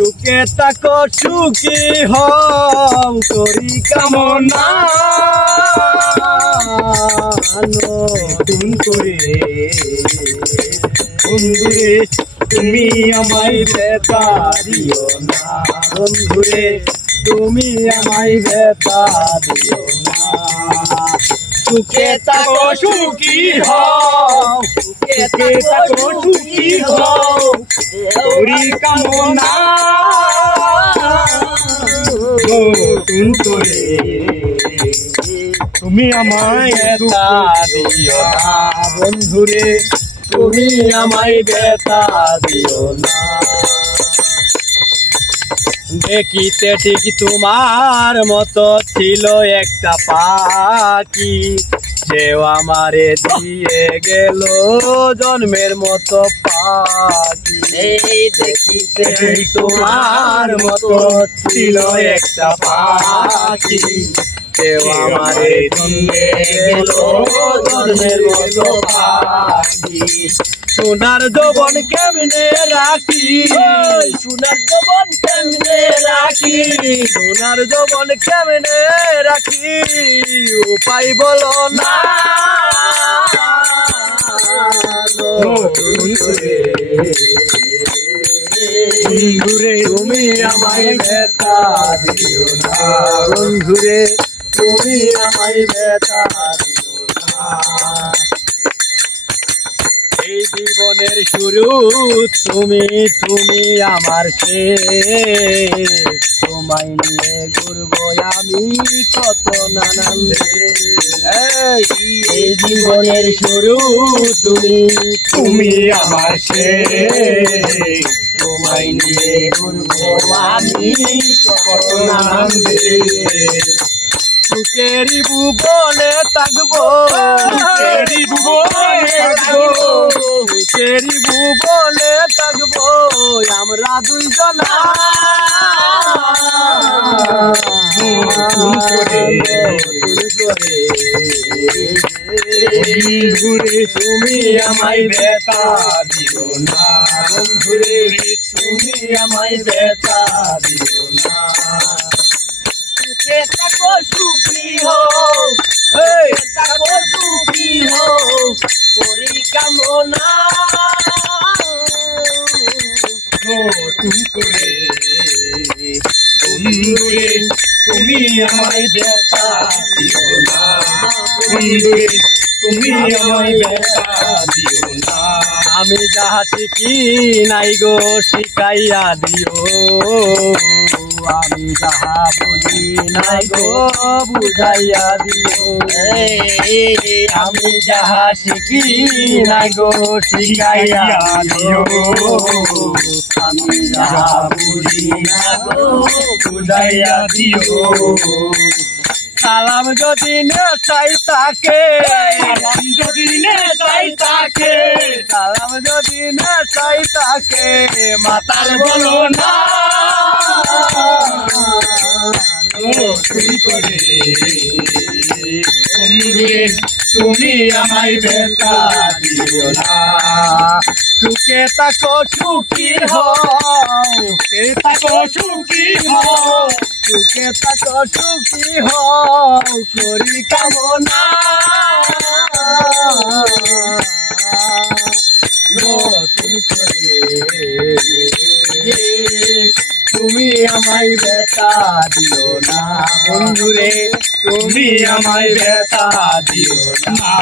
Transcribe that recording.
সুখে থাকো সুখী হও করি কামনা নতুন করে বন্ধুরে তুমি আমায় ব্যথা দিও না বন্ধুরে তুমি আমায় ব্যথা দিও না সুখে থাকো সুখী হও সুখে থাকো সুখী হও করি কামনা নতুন করে তুমি আমায় ব্যথা দিও না বন্ধুরে তুমি আমায় ব্যথা দিও না দেখিতে ঠিক তোমার মতো ছিল একটা পাখি সেও আমারে দিয়ে গেল জন্মের মতো পাখি এই দেখিতে তোমার মতো ছিল একটা পাখি সেও আমারে দিয়ে গেল জন্মের মতো পাখি সোনার যৌবন কেমনে রাখি সোনার যৌবন কেমনে রাখি সোনার যৌবন কেমনে রাখি উপায় বলো না বন্ধুরে তুমি আমায় ব্যথা দিও না বন্ধুরে তুমি আমায় ব্যথা দিও না এই জীবনের শুরু তুমি তুমি আমার শেষ তোমায় নিয়ে ঘুরবো আমি কত নানান এই জীবনের শুরু তুমি তুমি আমার শেষ তোমায় নিয়ে ঘুরবো আমি কত নানান সুখেরই ভুবনে থাকবো সুখেরই ভুবনে থাকবো সুখেরই ভুবনে থাকবো আমরা দুইজনা বন্ধুরে তুমি আমায় ব্যথা দিও না বন্ধুরে তুমি আমায় ব্যথা দিও না সুখে থাকো সুখী হও থাকো সুখী হও করি কামনা নতুন করে বন্ধুরে তুমি আমায় ব্যথা দিও না বন্ধুরে তুমি আমায় ব্যথা দিও না আমি যাহা শিখি নাই গো শিখাইয়া দিও আমি যাহা বুঝি নাই গো বুঝাইয়া দিও আমি যাহা শিখি নাই গো শিখাইয়া দিও আমি যাহা বুঝি না গো বুঝাইয়া দিও সালাম যদি নেশাই থাকে সালাম যদি নেশাই থাকে সালাম যদি নেশাই থাকে মাতার বলো না নতুন করে বন্ধুরে তুমি আমায় ব্যথা দিও না সুখে থাকো সুখী হও সুখে থাকো সুখী হও সুখে থাকো সুখী হও করি কামনা নতুন করে তুমি আমায় ব্যথা দিও না বন্ধুরে তুমি আমায় ব্যথা দিও না